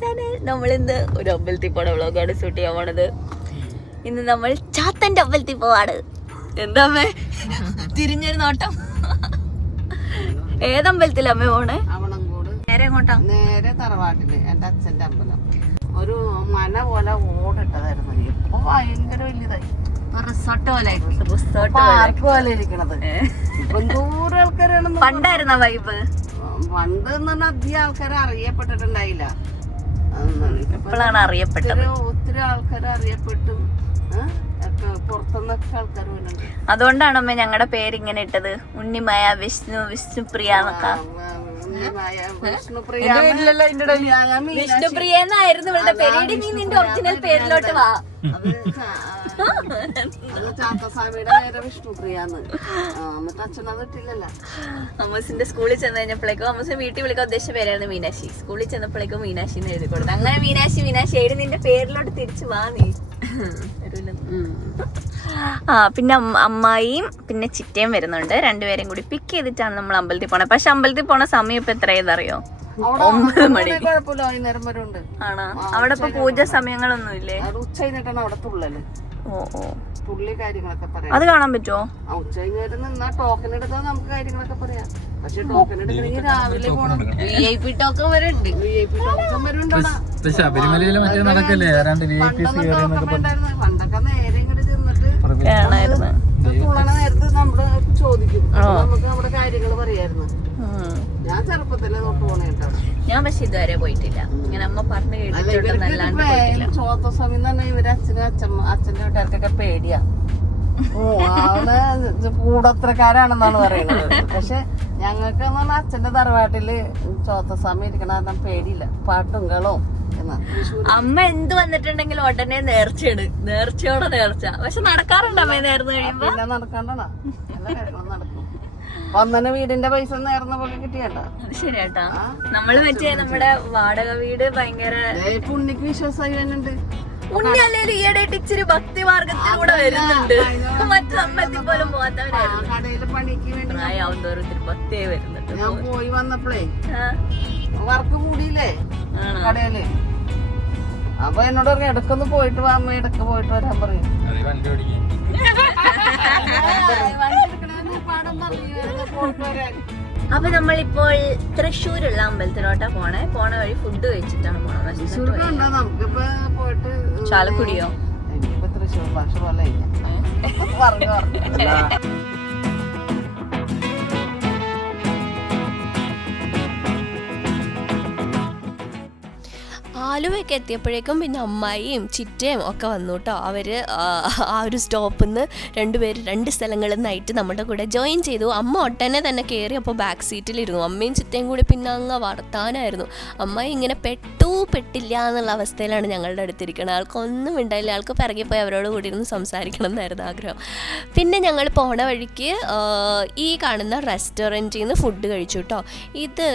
Channel. നമ്മളിന്ന് ഒരു അമ്പലത്തിൽ പോണ വ്ളോഗാണ് ഷൂട്ട് ചെയ്യാൻ പോണത്. ഇന്ന് നമ്മൾ ചാത്തന്റെ അമ്പലത്തിൽ പോവാണ്. എന്താ അമ്മേ തിരിഞ്ഞൊരു നോട്ടം? ഏതമ്പലത്തിലാ അമ്മ പോണേ? നേരെ എങ്ങോട്ടാ? നേരെ തറവാട്ടില് എന്റെ അച്ഛന്റെ അമ്പലം. ഒരു മന പോലെ ഓടിട്ടതായിരുന്നു. ഇപ്പൊ ഭയങ്കര വലിയതായി. റിസോർട്ട് പോലെ പാർക്ക് പോലെ ഇരിക്കണത്. ഇപ്പം ദൂരെ ആൾക്കാരാണ്. പണ്ടായിരുന്ന വൈബ്. പണ്ട് എന്ന് പറഞ്ഞാൽ അധികം ആൾക്കാരെ അറിയപ്പെട്ടിട്ടുണ്ടായില്ല. ഇപ്പോഴാണ് അറിയപ്പെട്ടത്. ഒത്തിരി ആൾക്കാർ അറിയപ്പെട്ടു. പുറത്തുനിന്നൊക്കെ ആൾക്കാർ വരുന്നുണ്ട്. അതുകൊണ്ടാണ് അമ്മ ഞങ്ങളുടെ പേര് ഇങ്ങനെ ഇട്ടത്, ഉണ്ണിമായ വിഷ്ണുപ്രിയ എന്നൊക്കെ. വിഷ്ണുപ്രിയ എന്നായിരുന്നു ഇവളുടെ പേര്. നീ നിന്റെ ഒറിജിനൽ പേരിലോട്ട് വാ. ചാത്തസ്വാമിയുടെ പേര് വിഷ്ണുപ്രിയാന്ന്. എന്നിട്ട് അച്ഛനത് ഇട്ടില്ലല്ലോ. അമ്മൂസിന്റെ സ്കൂളിൽ ചെന്ന് കഴിഞ്ഞപ്പോഴേക്കും അമ്മൂസിന്റെ വീട്ടിൽ വിളിക്കാൻ ഉദ്ദേശിച്ച പേരായിരുന്നു മീനാക്ഷി. സ്കൂളിൽ ചെന്നപ്പോഴേക്കും മീനാക്ഷിന്ന് എഴുതി കൊടുത്തു. അങ്ങനെ മീനാക്ഷി എഴുതി നിന്റെ പേരിലോട്ട് തിരിച്ചു വാ നീ. പിന്നെ അമ്മായിയും പിന്നെ ചിറ്റയും വരുന്നുണ്ട്. രണ്ടുപേരും കൂടി പിക്ക് ചെയ്തിട്ടാണ് നമ്മൾ അമ്പലത്തിൽ പോണത്. പക്ഷെ അമ്പലത്തിൽ പോണ സമയം ഇപ്പൊ എത്രയെന്നറിയോ? 9 മണി. ആണോ? അവിടെ ഇപ്പൊ പൂജ സമയങ്ങളൊന്നും ഇല്ലേ? ഉച്ച കഴിഞ്ഞിട്ടാണ് അവിടെ തുള്ളല്. തുള്ളി കാര്യങ്ങളൊക്കെ പറയാം. അത് കാണാൻ പറ്റുമോ? ഉച്ച കഴിഞ്ഞിട്ട് നിന്നാ ടോക്കൺ എടുത്താൽ നമുക്ക് കാര്യങ്ങളൊക്കെ പറയാം. പക്ഷെ ടോക്കൺ എടുക്കണമെങ്കിൽ രാവിലെ പോണം. VIP ടോക്കൺ വരുന്നുണ്ട്. VIP ടോക്കൺ വരുന്നുണ്ടോ? പണ്ടൊക്കെ നേരെ ഇങ്ങോട്ട് ചെന്നിട്ട് തുള്ളണ നേരത്ത് നമ്മള് ചോദിക്കും. നമുക്ക് നമ്മുടെ കാര്യങ്ങൾ പറയായിരുന്നു. ഞാൻ ചെറുപ്പത്തിലെ തൊട്ട് പോണ കേട്ടോ. ഞാൻ പക്ഷെ ഇതുവരെ പോയിട്ടില്ല. ഇങ്ങനെ അമ്മ പറഞ്ഞു കേട്ടിട്ടുണ്ടെന്നല്ലാണ്ട് ചോത്തസ്വാമി എന്ന് പറഞ്ഞാൽ ഇവര് അച്ഛന്റെ വീട്ടുകാർക്കൊക്കെ പേടിയാ. കൂടത്രക്കാരാണെന്നാണ് പറയുന്നത്. പക്ഷെ ഞങ്ങൾക്ക് എന്ന് പറഞ്ഞാൽ അച്ഛന്റെ തറവാട്ടില് ചോത്തസ്വാമി ഇരിക്കണ കാരണം പേടിയില്ല. പാട്ടും കളും. അമ്മ എന്ത് വന്നിട്ടുണ്ടെങ്കിലും ഉടനെ നേർച്ചയിട്. നേർച്ചയോടെ നേർച്ച. പക്ഷെ നടക്കാറുണ്ട് അമ്മ നേർന്ന് കഴിയുമ്പോ? പിന്നെ നടക്കാണ്ടണ എല്ലാ കാര്യങ്ങളും നടക്കും. ഒന്നനെ വീടിന്റെ പൈസ നേർന്ന പോലെ കിട്ടിയണ്ട. അത് ശരിയാട്ടാ. നമ്മള് മറ്റേ നമ്മുടെ വാടക വീട് ഭയങ്കര പുണ്ണിക്ക് വിശ്വാസമായി വരുന്നുണ്ട്. ഉണ്ണി അല്ലേലും ഈയിടെയായിട്ട് ഇച്ചിരി ഭക്തി മാർഗത്തിലൂടെ വരുന്നുണ്ട്. മറ്റു അമ്പലത്തിൽ പോലും പോകാത്തവരായിരുന്നു. കടയില് പണിക്ക് വേണ്ടി പ്രായാവും തോറും ഇത്തിരി ഭക്തിയായി വരുന്നുണ്ട്. ഞാൻ പോയി വന്നപ്പോഴേ വർക്ക് കൂടിയില്ലേ കടയില്. അപ്പൊ എന്നോട് പറഞ്ഞു ഇടക്കൊന്ന് പോയിട്ട് വാ അമ്മ, ഇടക്ക് പോയിട്ട് വരാൻ പറയും. അപ്പൊ നമ്മളിപ്പോൾ തൃശ്ശൂരുള്ള അമ്പലത്തിലോട്ടാ പോണേ. പോണ വഴി ഫുഡ് കഴിച്ചിട്ടാണ് പോണത്. നമുക്കിപ്പോ പോയിട്ട് ചാലക്കുടിയോ? തൃശ്ശൂർ ഭാഷ പോലെ പറഞ്ഞു. ആലുവയൊക്കെ എത്തിയപ്പോഴേക്കും പിന്നെ അമ്മായിയും ചിറ്റയും ഒക്കെ വന്നു കേട്ടോ. അവർ ആ ഒരു സ്റ്റോപ്പിൽ നിന്ന് രണ്ടുപേര് 2 സ്ഥലങ്ങളിൽ നിന്നായിട്ട് നമ്മുടെ കൂടെ ജോയിൻ ചെയ്തു. അമ്മ ഒട്ടനെ തന്നെ കയറി അപ്പോൾ ബാക്ക് സീറ്റിലിരുന്നു. അമ്മയും ചിറ്റയും കൂടി പിന്നെ അങ്ങ് വർത്താനായിരുന്നു. അമ്മായി ഇങ്ങനെ പെട്ടില്ല എന്നുള്ള അവസ്ഥയിലാണ് ഞങ്ങളുടെ അടുത്തിരിക്കുന്നത്. ആൾക്കൊന്നും ഉണ്ടായില്ല. ആൾക്ക് പിറകെ പോയി അവരോട് കൂടി ഇരുന്ന് സംസാരിക്കണം എന്നായിരുന്നു ആഗ്രഹം. പിന്നെ ഞങ്ങൾ പോണ വഴിക്ക് ഈ കാണുന്ന റെസ്റ്റോറൻറ്റിൽ നിന്ന് ഫുഡ് കഴിച്ചു കേട്ടോ. ഇത്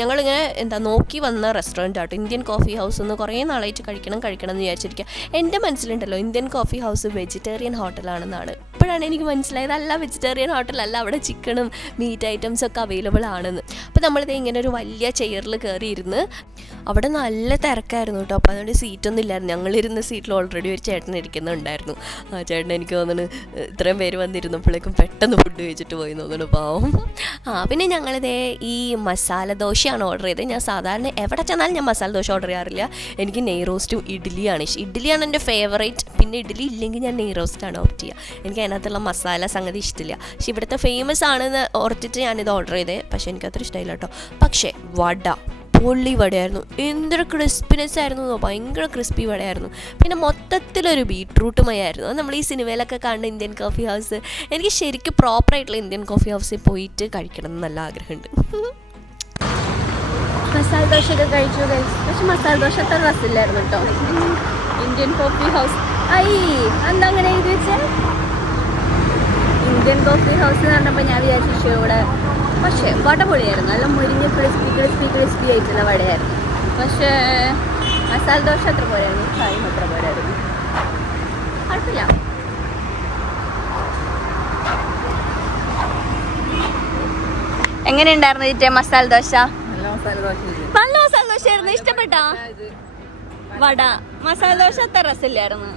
ഞങ്ങളിങ്ങനെ നോക്കി വന്ന റെസ്റ്റോറൻറ്റ് ആട്ടോ. ഇന്ത്യൻ കോഫി ഹൗസ് എന്ന് കുറേ നാളായിട്ട് കഴിക്കണം എന്ന് വിചാരിച്ചിരിക്കുക. എൻ്റെ മനസ്സിലുണ്ടല്ലോ ഇന്ത്യൻ കോഫി ഹൗസ് വെജിറ്റേറിയൻ ഹോട്ടലാണെന്നാണ്. ഇപ്പോഴാണ് എനിക്ക് മനസ്സിലായത് അല്ല, വെജിറ്റേറിയൻ ഹോട്ടലല്ല, അവിടെ ചിക്കനും മീറ്റ് ഐറ്റംസൊക്കെ അവൈലബിൾ ആണെന്ന്. അപ്പോൾ നമ്മളിത് ഇങ്ങനെ ഒരു വലിയ ചെയറിൽ കയറിയിരുന്ന് അവിടെ നല്ല തിരക്കായിരുന്നു കേട്ടോ. അപ്പോൾ അതുകൊണ്ട് സീറ്റൊന്നും ഇല്ലായിരുന്നു. ഞങ്ങളിരുന്ന സീറ്റിൽ ഓൾറെഡി ഒരു ചേട്ടൻ ഇരിക്കുന്നുണ്ടായിരുന്നു. ആ ചേട്ടൻ എനിക്ക് തോന്നുന്നു ഇത്രയും പേര് വന്നിരുന്നപ്പോഴേക്കും പെട്ടെന്ന് ഫുഡ് കഴിച്ചിട്ട് പോയി തോന്നുന്നു, പാവം. പിന്നെ ഞങ്ങളിതേ ഈ മസാല ദോശയാണ് ഓർഡർ ചെയ്തത്. ഞാൻ സാധാരണ എവിടെ ചെന്നാലും ഞാൻ മസാല ദോശ ഓർഡർ ചെയ്യാറില്ല. എനിക്ക് നെയ് റോസ്റ്റും ഇഡ്ഡലിയാണ് ഇഷ്ടം. ഇഡ്ഡലിയാണ് എൻ്റെ ഫേവറേറ്റ്. പിന്നെ ഇഡ്ഡലി ഇല്ലെങ്കിൽ ഞാൻ നെയ് റോസ്റ്റാണ് ഓപ്റ്റ് ചെയ്യുക. എനിക്ക് അതിനകത്തുള്ള മസാല സംഗതി ഇഷ്ടമില്ല. പക്ഷെ ഇവിടുത്തെ ഫേമസ് ആണെന്ന് ഓർത്തിട്ട് ഞാനിത് ഓർഡർ ചെയ്തത്. പക്ഷേ എനിക്കത്ര ഇഷ്ടമില്ല കേട്ടോ. പക്ഷേ വട പൊള്ളി വടയായിരുന്നു. എന്തൊരു ക്രിസ്പിനെസ് ആയിരുന്നു, ഭയങ്കര ക്രിസ്പി വടയായിരുന്നു. പിന്നെ മൊത്തത്തിലൊരു ബീട്രൂട്ട് മയായിരുന്നു. അത് നമ്മൾ ഈ സിനിമയിലൊക്കെ കാണുന്ന ഇന്ത്യൻ കോഫി ഹൗസ്. എനിക്ക് ശരിക്കും പ്രോപ്പറായിട്ടുള്ള ഇന്ത്യൻ കോഫി ഹൗസിൽ പോയിട്ട് കഴിക്കണം എന്ന് നല്ല ആഗ്രഹമുണ്ട്. മസാല ദോശയൊക്കെ കഴിച്ചു. പക്ഷെ മസാല ദോശ അത്ര രസമില്ലായിരുന്നു കേട്ടോ. ഇന്ത്യൻ കോഫി ഹൗസ് എന്താ അങ്ങനെ എഴുതി വെച്ചാൽ ഇന്ത്യൻ കോഫി ഹൗസ് എന്ന് പറഞ്ഞപ്പോൾ ഞാൻ വിചാരിച്ചു ഇവിടെ. പക്ഷേ വട പൊളിയായിരുന്നു. നല്ല മുരിഞ്ഞ് ക്രിസ്പി ആയിട്ടുള്ള വടയായിരുന്നു. പക്ഷേ മസാല ദോശ അത്ര പോരായിരുന്നു, ചായയും അത്ര പോരായിരുന്നു. കുഴപ്പമില്ല. എങ്ങനെയുണ്ടായിരുന്നു മസാല ദോശ? നല്ല മസാല ദോശ. നല്ല മസാല ദോശയായിരുന്നു, ഇഷ്ടപ്പെട്ടാ? വട മസാല ദോശ അത്ര രസമില്ലായിരുന്നു.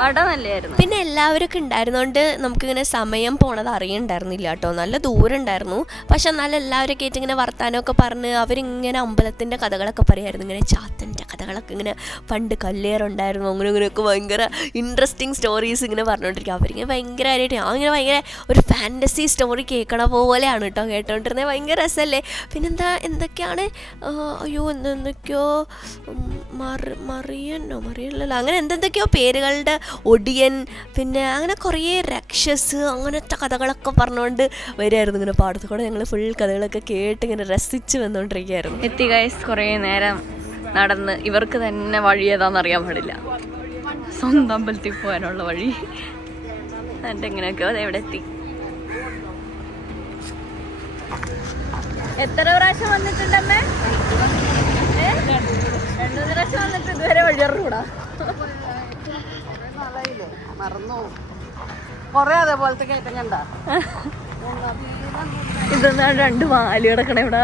വട നല്ലായിരുന്നു. പിന്നെ എല്ലാവരൊക്കെ ഉണ്ടായിരുന്നോണ്ട് നമുക്കിങ്ങനെ സമയം പോണത് അറിയണ്ടായിരുന്നില്ല കേട്ടോ. നല്ല ദൂരം ഉണ്ടായിരുന്നു. പക്ഷെ എന്നാലും എല്ലാവരൊക്കെ ആയിട്ട് ഇങ്ങനെ വർത്താനമൊക്കെ പറഞ്ഞ് അവരിങ്ങനെ അമ്പലത്തിൻ്റെ കഥകളൊക്കെ പറയായിരുന്നു. ഇങ്ങനെ ചാത്തൻ്റെ കഥകളൊക്കെ ഇങ്ങനെ പണ്ട് കല്ലേറുണ്ടായിരുന്നു, അങ്ങനെ ഇങ്ങനെയൊക്കെ ഭയങ്കര ഇൻട്രസ്റ്റിംഗ് സ്റ്റോറീസ് ഇങ്ങനെ പറഞ്ഞുകൊണ്ടിരിക്കുക. അവരിങ്ങനെ ഭയങ്കരമായിട്ട് ഇങ്ങനെ ഭയങ്കര ഒരു ഫാൻറ്റസി സ്റ്റോറി കേൾക്കണ പോലെയാണ് കേട്ടോ കേട്ടോണ്ടിരുന്നത്. ഭയങ്കര രസമല്ലേ. പിന്നെന്താ എന്തൊക്കെയാണ്, അയ്യോ എന്തൊക്കെയോ മറിയല്ലോ അങ്ങനെ എന്തൊക്കെയോ പേരുകളുടെ ഒടിയൻ, പിന്നെ അങ്ങനെ കുറേ രക്ഷസ്, അങ്ങനത്തെ കഥകളൊക്കെ പറഞ്ഞുകൊണ്ട് വരുമായിരുന്നു ഇങ്ങനെ പാടത്ത് കൂടെ. ഞങ്ങൾ ഫുൾ കഥകളൊക്കെ കേട്ട് ഇങ്ങനെ രസിച്ച് വന്നുകൊണ്ടിരിക്കുകയായിരുന്നു. എത്തി ഗൈസ്. കുറേ നേരം നടന്ന് ഇവർക്ക് തന്നെ വഴി ഏതാണെന്ന് അറിയാൻ പാടില്ല. സ്വന്തം അമ്പലത്തിൽ പോകാനുള്ള വഴി എന്നിട്ട് എങ്ങനെയൊക്കെയോ എവിടെ എത്തി. എത്ര പ്രാവശ്യം വന്നിട്ടുണ്ടമ്മേ? 2 പ്രാവശ്യം വന്നിട്ട് ഇതുവരെ വഴിയറികൂടാ. മറന്നു കൊറേ അതേപോലത്തെ കയറ്റം കണ്ട. ഇതെന്താണ് 2 മാല് കിടക്കണ ഇവിടെ.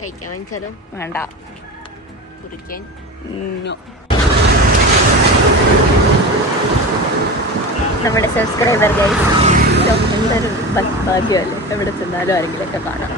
കഴിക്കാൻ വെച്ചാലോ? വേണ്ട, കുടിക്കാൻ. നമ്മുടെ സബ്സ്ക്രൈബർ ഗൈസ്, എന്തൊരു ഭാഗ്യമല്ലേ, എവിടെ ചെന്നാലും ആരെങ്കിലുമൊക്കെ കാണാം.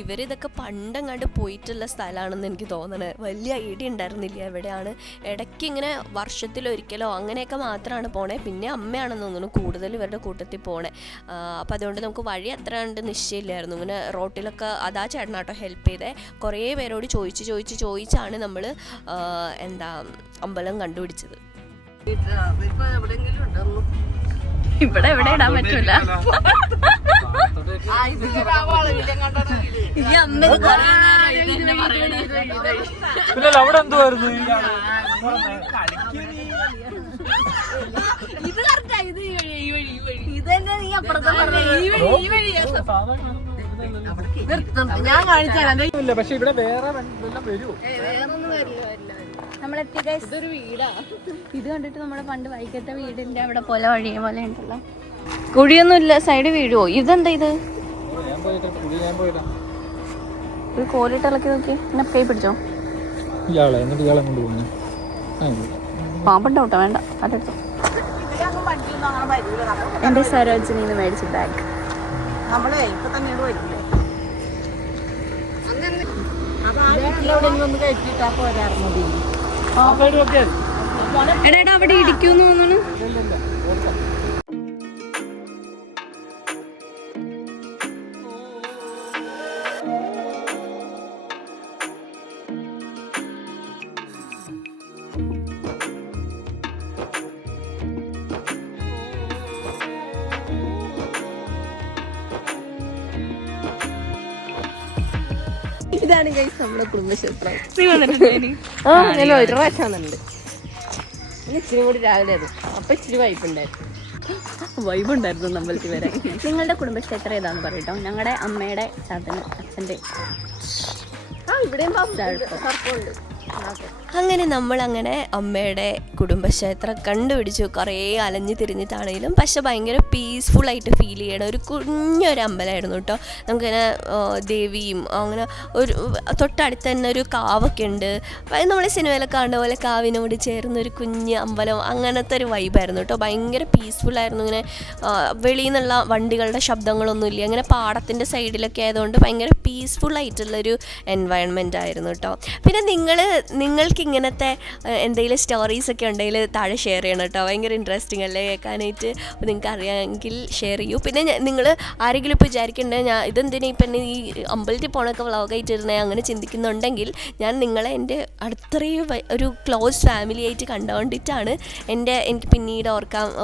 ഇവരിതൊക്കെ പണ്ടങ്ങാണ്ട് പോയിട്ടുള്ള സ്ഥലമാണെന്ന് എനിക്ക് തോന്നണത്. വലിയ ഐഡിയ ഉണ്ടായിരുന്നില്ല എവിടെയാണ്. ഇടയ്ക്ക് ഇങ്ങനെ വർഷത്തിലൊരിക്കലോ അങ്ങനെയൊക്കെ മാത്രമാണ് പോണേ. പിന്നെ അമ്മയാണെന്ന് തോന്നുന്നു കൂടുതൽ ഇവരുടെ കൂട്ടത്തിൽ പോണേ. അപ്പോൾ അതുകൊണ്ട് നമുക്ക് വഴി അത്ര കണ്ട് നിശ്ചയമില്ലായിരുന്നു. ഇങ്ങനെ റോട്ടിലൊക്കെ അതാ ചേട്ടനാട്ടോ ഹെൽപ്പ് ചെയ്തേ. കുറേ പേരോട് ചോദിച്ചാണ് നമ്മൾ അമ്പലം കണ്ടുപിടിച്ചത്. ഇവിടെ എവിടെ ഇടാൻ പറ്റൂല. ഈ അമ്മ അവിടെ എന്തുവായിരുന്നു? ഇത് കറക്റ്റാ. ഇത് തന്നെ നീ അപ്പുറത്തെ ഞാൻ കാണിച്ചാൽ. പക്ഷെ ഇവിടെ വേറെ വരുമോ? നമ്മളെത്തി ഗൈസ്. ഇതൊരു വീടാ. ഇത് കണ്ടിട്ട് നമ്മുടെ പണ്ട് വൈകത്തെ വീടിന്റെ അവിടെ പോലെ വഴിയെ പോലെ ഉണ്ടല്ലോ. കുഴിയൊന്നും ഇല്ല, സൈഡ് വീഴുവോ? ഇതെന്താ ഇത്? ഒരു കോലിട്ട് ഇളക്കി നോക്കി. എന്നെ കൈ പിടിച്ചോ. പാമ്പുണ്ടോട്ടോ? വേണ്ട, അതെടുത്തോ. എന്റെ സരോജിനിന്ന് മേടിച്ച ബാഗ്. നമ്മളെ ഇപ്പൊ തന്നെ വരില്ലേ? ഒന്ന് കഴിച്ചിട്ടാ പോരാറുന്നത്. എടാ അവിടെ ഇടിക്കൂന്ന് തോന്നുന്നു. ഇതാണ് ഗൈസ് നമ്മുടെ കുടുംബക്ഷേത്രം. ഞാൻ ഒരു പ്രാവശ്യം വന്നിട്ടുണ്ട്. ഇച്ചിരി കൂടി രാവിലെ അത് അപ്പൊ ഇച്ചിരി വൈബുണ്ടായിരുന്നു. വൈബുണ്ടായിരുന്നു അമ്പലത്തിൽ വരെ. നിങ്ങളുടെ കുടുംബക്ഷേത്രം ഏതാന്ന് പറയട്ടോ. ഞങ്ങളുടെ അമ്മയുടെ അച്ഛൻ്റെ ഇവിടെയും അങ്ങനെ നമ്മളങ്ങനെ അമ്മയുടെ കുടുംബക്ഷേത്രം കണ്ടുപിടിച്ചു. കുറേ അലഞ്ഞു തിരിഞ്ഞിട്ടാണെങ്കിലും പക്ഷെ ഭയങ്കര പീസ്ഫുള്ളായിട്ട് ഫീൽ ചെയ്യണ ഒരു കുഞ്ഞൊരു അമ്പലമായിരുന്നു കേട്ടോ. നമുക്കിങ്ങനെ ദേവിയും അങ്ങനെ ഒരു തൊട്ടടുത്ത് തന്നെ ഒരു കാവൊക്കെ ഉണ്ട്. നമ്മൾ സിനിമയിലൊക്കെ കാണുന്ന പോലെ കാവിനോട് ചേർന്നൊരു കുഞ്ഞ് അമ്പലം, അങ്ങനത്തെ ഒരു വൈബായിരുന്നു കേട്ടോ. ഭയങ്കര പീസ്ഫുള്ളായിരുന്നു. ഇങ്ങനെ വെളിയിൽ നിന്നുള്ള വണ്ടികളുടെ ശബ്ദങ്ങളൊന്നുമില്ല. അങ്ങനെ പാടത്തിൻ്റെ സൈഡിലൊക്കെ ആയതുകൊണ്ട് ഭയങ്കര പീസ്ഫുള്ളായിട്ടുള്ളൊരു എൻവയൺമെൻ്റ് ആയിരുന്നു കേട്ടോ. പിന്നെ നിങ്ങൾ നിങ്ങൾക്ക് ഇങ്ങനത്തെ എന്തെങ്കിലും സ്റ്റോറീസൊക്കെ ഉണ്ടെങ്കിൽ താഴെ ഷെയർ ചെയ്യണം കേട്ടോ. ഭയങ്കര ഇൻട്രസ്റ്റിംഗ് അല്ലേ കേൾക്കാനായിട്ട്. അപ്പോൾ നിങ്ങൾക്ക് അറിയാമെങ്കിൽ ഷെയർ ചെയ്യൂ. പിന്നെ നിങ്ങൾ ആരെങ്കിലും ഇപ്പോൾ വിചാരിക്കേണ്ടത് ഞാൻ ഇതെന്തിനാ ഇപ്പം ഈ അമ്പലത്തിൽ പോകണമൊക്കെ വ്ളോഗായിട്ടിരുന്നേ അങ്ങനെ ചിന്തിക്കുന്നുണ്ടെങ്കിൽ ഞാൻ നിങ്ങളെ എൻ്റെ അത്രയും ഒരു ക്ലോസ് ഫാമിലി ആയിട്ട് കണ്ടുകൊണ്ടിട്ടാണ് എനിക്ക് പിന്നീട്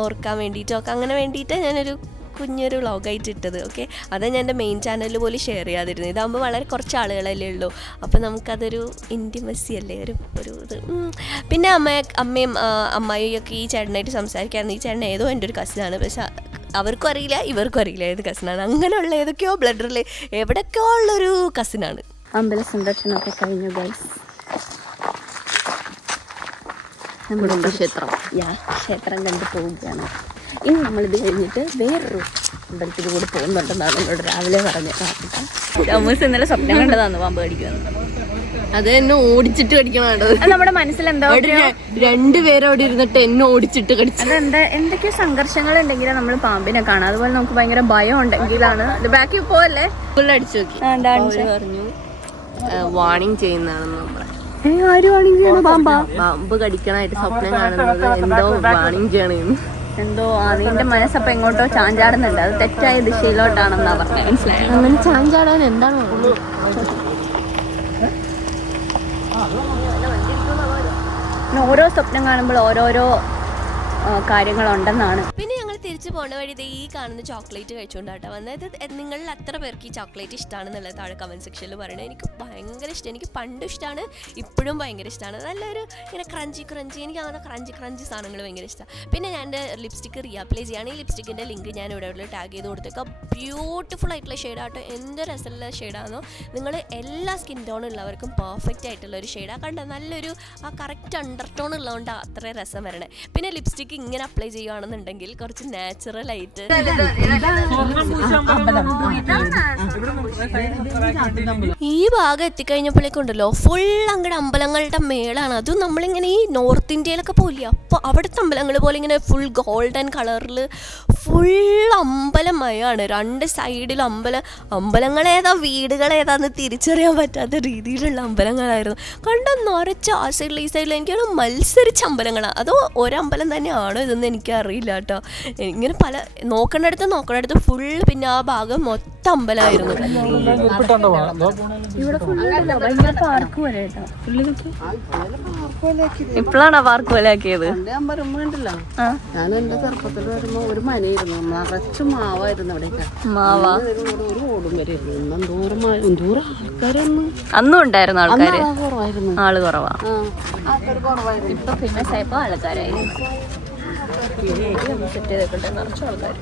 ഓർക്കാൻ വേണ്ടിയിട്ടൊക്കെ അങ്ങനെ വേണ്ടിയിട്ട് ഞാനൊരു കുഞ്ഞൊരു വ്ളോഗായിട്ട് ഇട്ടത്. ഓക്കെ, അത് ഞാൻ എൻ്റെ മെയിൻ ചാനലിൽ പോലും ഷെയർ ചെയ്യാതിരുന്നത്. ഇതാകുമ്പോൾ വളരെ കുറച്ച് ആളുകളല്ലേ ഉള്ളൂ, അപ്പോൾ നമുക്കതൊരു ഇൻറ്റിമസി അല്ലേ, ഒരു ഇത്. പിന്നെ അമ്മയും അമ്മായിയും ഒക്കെ ഈ ചേട്ടനായിട്ട് സംസാരിക്കാറുണ്ട്. ഈ ചേട്ടൻ ഏതോ എൻ്റെ ഒരു കസിനാണ്, പക്ഷെ അവർക്കും അറിയില്ല ഇവർക്കും അറിയില്ല ഏത് കസിനാണ്. അങ്ങനെയുള്ള ഏതൊക്കെയോ ബ്ലഡ് റിലേ എവിടെയൊക്കെയോ ഉള്ളൊരു കസിനാണ്. അമ്പല സന്ദർശനമൊക്കെ കഴിഞ്ഞു ഗൈസ്. നമ്മുടെ ക്ഷേത്രം കണ്ടു പോവുകയാണ്. ഇനി നമ്മളിത് കഴിഞ്ഞിട്ട് വേറൊരു അമ്പലത്തിൽ കൂടെ പോകുന്നുണ്ടെന്നാണ് എന്നോട് രാവിലെ പറഞ്ഞത്. ഇന്നലെ സ്വപ്നം കണ്ടതാന്ന് പാമ്പ് കടിക്കുമെന്ന്. അത് എന്നെ ഓടിച്ചിട്ട് കടിക്കണം. നമ്മുടെ മനസ്സിലെന്തോ രണ്ടുപേരോടെ ഇരുന്നിട്ട് എന്നെ ഓടിച്ചിട്ട് കടിച്ചു. അതെന്താ എന്തൊക്കെയോ സംഘർഷങ്ങൾ ഉണ്ടെങ്കിലാണ് നമ്മൾ പാമ്പിനെ കാണാം. അതുപോലെ നമുക്ക് ഭയങ്കര ഭയം ഉണ്ടെങ്കിലാണ് ബാക്കി പോവല്ലേ ഫുൾ അടിച്ചു നോക്കി. പറഞ്ഞു വാണിംഗ് ചെയ്യുന്നതാണെന്ന് നമ്മളെ. പാമ്പ് കടിക്കണായിട്ട് സ്വപ്നം കാണുന്നത് എന്തോ വാണിംഗ് ചെയ്യണേന്ന്. എന്തോ നിന്റെ മനസ്സപ്പം എങ്ങോട്ടോ ചാഞ്ചാടുന്നുണ്ട്. അത് തെറ്റായ ദിശയിലോട്ടാണെന്നാ പറഞ്ഞത്. മനസ്സിലായോ? അങ്ങനെ ചാഞ്ചാടാൻ എന്താണ് ഓരോ സ്വപ്നം കാണുമ്പോൾ ഓരോരോ കാര്യങ്ങളുണ്ടെന്നാണ്. പിന്നെ ഞങ്ങൾ തിരിച്ചു പോണ വഴി ഈ കാണുന്ന ചോക്ലേറ്റ് കഴിച്ചുകൊണ്ടാട്ടോ വന്നത്. നിങ്ങളിൽ അത്ര പേർക്ക് ഈ ചോക്ലേറ്റ് ഇഷ്ടമാണെന്നുള്ളത് താഴെ കമൻറ്റ് സെക്ഷനിൽ പറയണത്. എനിക്ക് ഭയങ്കര ഇഷ്ടം. എനിക്ക് പണ്ടും ഇഷ്ടമാണ്, ഇപ്പോഴും ഭയങ്കര ഇഷ്ടമാണ്. നല്ലൊരു ഇങ്ങനെ ക്രഞ്ചി എനിക്ക് അങ്ങനത്തെ ക്രഞ്ചി സാധനങ്ങൾ ഭയങ്കര ഇഷ്ടമാണ്. പിന്നെ ഞാൻ എൻ്റെ ലിപ്സ്റ്റിക്ക് റീഅപ്ലൈ ചെയ്യുകയാണ്. ഈ ലിപ്സ്റ്റിക്കിൻ്റെ ലിങ്ക് ഞാൻ ഇവിടെ ടാഗ് ചെയ്ത് കൊടുത്തേക്കാം. ബ്യൂട്ടിഫുൾ ആയിട്ടുള്ള ഷെയ്ഡാട്ടോ. എന്ത് രസമുള്ള ഷെയ്ഡാണോ. നിങ്ങൾ എല്ലാ സ്കിൻ ടോൺ ഉള്ളവർക്കും പെർഫെക്റ്റ് ആയിട്ടുള്ള ഒരു ഷെയ്ഡാണ്. കണ്ട നല്ലൊരു കറക്റ്റ് അണ്ടർ ടോൺ ഉള്ളതുകൊണ്ടാണ് അത്രയും രസം വരണേ. പിന്നെ ലിപ്സ്റ്റിക്ക് ഇങ്ങനെ അപ്ലൈ ചെയ്യുകയാണെന്നുണ്ടെങ്കിൽ കുറച്ച് നാച്ചുറൽ ആയിട്ട്. ഈ ഭാഗം എത്തിക്കഴിഞ്ഞപ്പോഴേക്കുണ്ടല്ലോ ഫുൾ അങ്ങടെ അമ്പലങ്ങളുടെ മേളാണ്. അതും നമ്മളിങ്ങനെ ഈ നോർത്ത് ഇന്ത്യയിലൊക്കെ പോയില്ല, അപ്പോൾ അവിടുത്തെ അമ്പലങ്ങൾ പോലെ ഇങ്ങനെ ഫുൾ ഗോൾഡൻ കളറിൽ ഫുൾ അമ്പലമയമാണ്. രണ്ട് സൈഡിലും അമ്പലങ്ങളേതാ വീടുകളേതാന്ന് തിരിച്ചറിയാൻ പറ്റാത്ത രീതിയിലുള്ള അമ്പലങ്ങളായിരുന്നു. കണ്ട നിറച്ച് ആ സൈഡിൽ ഈ സൈഡിൽ എനിക്കാണ് മത്സരിച്ച അമ്പലങ്ങളാണ്. അതോ ഒരമ്പലം തന്നെയാണോ ഇതൊന്നും എനിക്കറിയില്ല കേട്ടോ. ഇങ്ങനെ പല നോക്കണടുത്ത് ഫുൾ. പിന്നെ ആ ഭാഗം മൊത്തം അമ്പലമായിരുന്നു. ഇപ്പോഴാണ് പാർക്ക് പോലെ ആക്കിയത്. ഞാൻ പറയുമ്പോ ഉണ്ടല്ലോ, ഞാൻ എന്റെ ചെറുപ്പത്തിൽ വരുമ്പോ ഒരു മനയായിരുന്നു, നിറച്ച് മാവായിരുന്നു അവിടെയൊക്കെ. ഒരു ഓടും വരെയായിരുന്നു. എന്തോരം ആൾക്കാരൊന്നും അന്നും ഉണ്ടായിരുന്നു. ആൾക്കാര് കുറവായിരുന്നു, ആള് കുറവാ. ആൾക്കാർ കുറവായിരുന്നു. ഇപ്പൊ ഫേമസ് ആയപ്പോ ആൾക്കാരായി. സെറ്റ് ചെയ്തേക്കട്ടെ നിറച്ച് ആൾക്കാർ.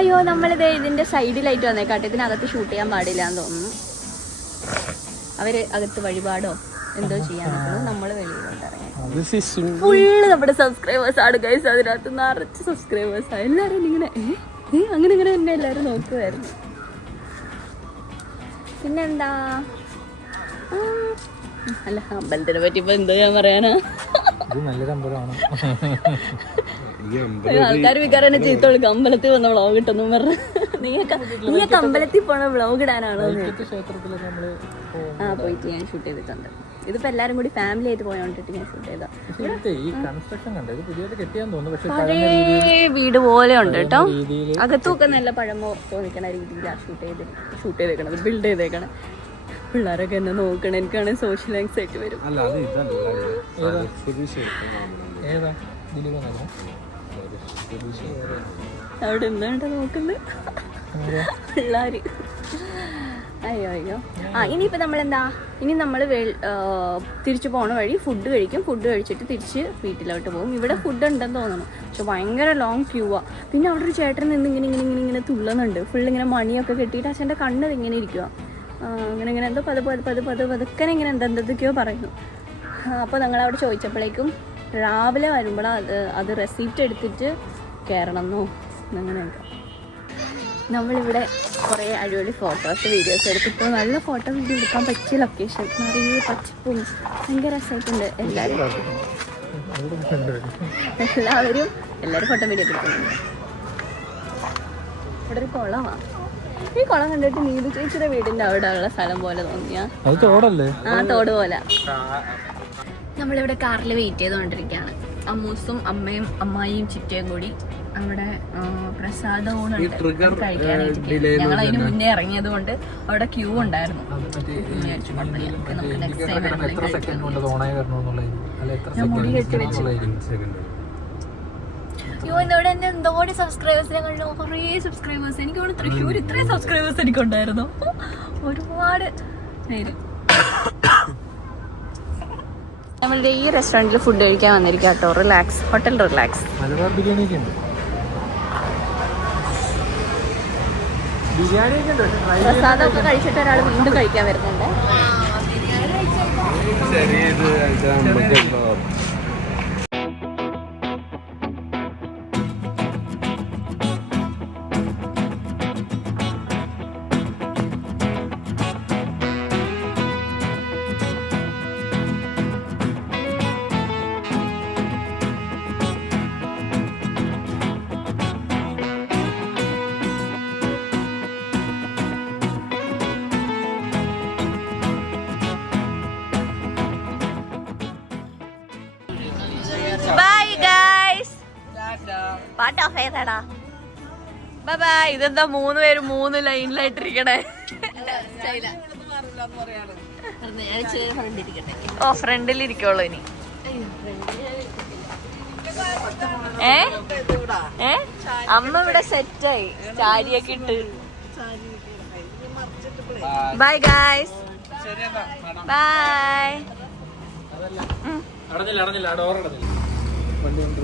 അയ്യോ, നമ്മളിത് ഇതിന്റെ സൈഡിലായിട്ട് വന്നേക്കാട്ടെ. ഇതിനകത്ത് ഷൂട്ട് ചെയ്യാൻ പാടില്ല എന്ന് തോന്നുന്നു. അവര് അകത്ത് വഴിപാടോ എന്തോ ചെയ്യാൻ നിൽക്കുന്നത്. നമ്മള് വെളിയിലോട്ടിറങ്ങി. ഫുള്ള് നമ്മുടെ സബ്സ്ക്രൈബേഴ്സ് ആണ് ഗൈസ്. അതിനകത്ത് നിറച്ച് സബ്സ്ക്രൈബേഴ്സ് ആണ്. എല്ലാരും ഇങ്ങനെ അങ്ങനെ തന്നെ എല്ലാരും നോക്കുമായിരുന്നു. പിന്നെന്താ, അല്ല അമ്പലത്തിനെ പറ്റി ഇപ്പൊ എന്തോ ഞാൻ പറയാനാ. ആൾക്കാർ വികാരം ചീത്ത വിളിക്കും അമ്പലത്തിൽ വന്ന വ്ളോഗ് ഇട്ടെന്നും പറഞ്ഞു. നീയൊക്കെ അമ്പലത്തിൽ പോണ വ്ളോഗ് ഇടാനാണോ? പോയിട്ട് ഞാൻ ഷൂട്ട് ചെയ്തിട്ടുണ്ട്. ഇതിപ്പോ എല്ലാരും കൂടി ഫാമിലി ആയിട്ട് പോയോണ്ടിട്ട് ഞാൻ ഷൂട്ട് ചെയ്ത. പഴയ വീട് പോലെ ഉണ്ട് കേട്ടോ. അകത്തൊക്കെ നല്ല പഴമോ തോന്നിക്കണ രീതിയിലാണ് ഷൂട്ട് ചെയ്തേക്കണത്, ബിൽഡ് ചെയ്തേക്കണേ. പിള്ളേരൊക്കെ എന്നെ നോക്കണം. എനിക്കാണെങ്കിൽ സോഷ്യൽ ആങ്സൈറ്റി വരും. അവിടെ എന്താ നോക്കുന്നത് പിള്ളേര്. അയ്യോ. ഇനിയിപ്പോ നമ്മളെന്താ, ഇനി നമ്മൾ തിരിച്ചു പോണ വഴി ഫുഡ് കഴിക്കും. ഫുഡ് കഴിച്ചിട്ട് തിരിച്ച് വീട്ടിലോട്ട് പോകും. ഇവിടെ ഫുഡ് ഉണ്ടെന്ന് തോന്നുന്നു, പക്ഷെ ഭയങ്കര ലോങ് ക്യൂവാ. പിന്നെ അവിടെ ഒരു ചേട്ടൻ നിന്ന് ഇങ്ങനെ തുള്ളുന്നുണ്ട്. ഫുൾ ഇങ്ങനെ മണിയൊക്കെ കെട്ടിയിട്ട് അച്ഛൻ്റെ കണ്ണ് ഇങ്ങനെ ഇരിക്കുക. ഇങ്ങനെ എന്തോ പതുക്കനെ ഇങ്ങനെ എന്തൊക്കെയോ പറയുന്നു. അപ്പോൾ ഞങ്ങളവിടെ ചോദിച്ചപ്പോഴേക്കും രാവിലെ വരുമ്പോഴാണ് അത് റെസീപ്റ്റ് എടുത്തിട്ട് കയറണമെന്നോ അങ്ങനെയൊക്കെ. നമ്മളിവിടെ കുറേ അടിപൊളി ഫോട്ടോസ് വീഡിയോസ് എടുത്തിപ്പോൾ നല്ല ഫോട്ടോ വീഡിയോ എടുക്കാൻ പറ്റിയ ലൊക്കേഷൻ. നിറയെ പച്ചപ്പും ഭയങ്കര രസമായിട്ടുണ്ട്. എല്ലാവരും എല്ലാരും ഫോട്ടോ വീഡിയോ എടുക്കുന്നുണ്ട്. ഇവിടെ ഒരു കുളമാ. ഈ കുളം കണ്ടിട്ട് നീതു ചേച്ചിയുടെ വീടിന്റെ അവിടെ ഉള്ള സ്ഥലം പോലെ തോന്നിയാ? അത് തോടല്ലേ? ആ, തോട് പോലെ. നമ്മളിവിടെ കാറിൽ വെയിറ്റ് ചെയ്തുകൊണ്ടിരിക്കുകയാണ്. അമ്മൂസും അമ്മയും അമ്മായിയും ചിറ്റയും കൂടി അവിടെ പ്രസാദ ഊണുണ്ട് കഴിക്കാനായിട്ട്. ഞങ്ങൾ അതിന് മുന്നേ ഇറങ്ങിയത് കൊണ്ട് അവിടെ ക്യൂ ഉണ്ടായിരുന്നു. മുടി കെട്ടി വെച്ചു. അയ്യോ, ഇതോടെ എന്റെ എന്തോടെ സബ്സ്ക്രൈബേഴ്സിനെ കണ്ടു. കുറേ സബ്സ്ക്രൈബേഴ്സ്. എനിക്ക് ഇവിടെ തൃശ്ശൂർ ഇത്രയും സബ്സ്ക്രൈബേഴ്സ് എനിക്കുണ്ടായിരുന്നു. ഒരുപാട് പേര്. നമ്മളുടെ ഈ റെസ്റ്റോറൻറ്റിൽ ഫുഡ് കഴിക്കാൻ വന്നിരിക്കുക കേട്ടോ. Relax, hotel relax. Malabar biryani ഒക്കെ ഉണ്ട്. പ്രസാദമൊക്കെ കഴിച്ചിട്ട് ഒരാൾ വീണ്ടും കഴിക്കാൻ വരുന്നുണ്ട്. Bye guys. പാട്ട് ഓഫ് ചെയ്തടാ. Bye bye. ഇതെന്താ 3 പേര് 3 ലൈനിലായിട്ടിരിക്കണേ? ഓ, ഫ്രണ്ടിലിരിക്കുള്ളൂ ഇനി. അമ്മ ഇവിടെ സെറ്റായി ചാരിയൊക്കെ ഇട്ട്. Bye guys. ബൈ. അടഞ്ഞില്ല, ഡോർ അടഞ്ഞില്ല. വണ്ടി കൊണ്ട്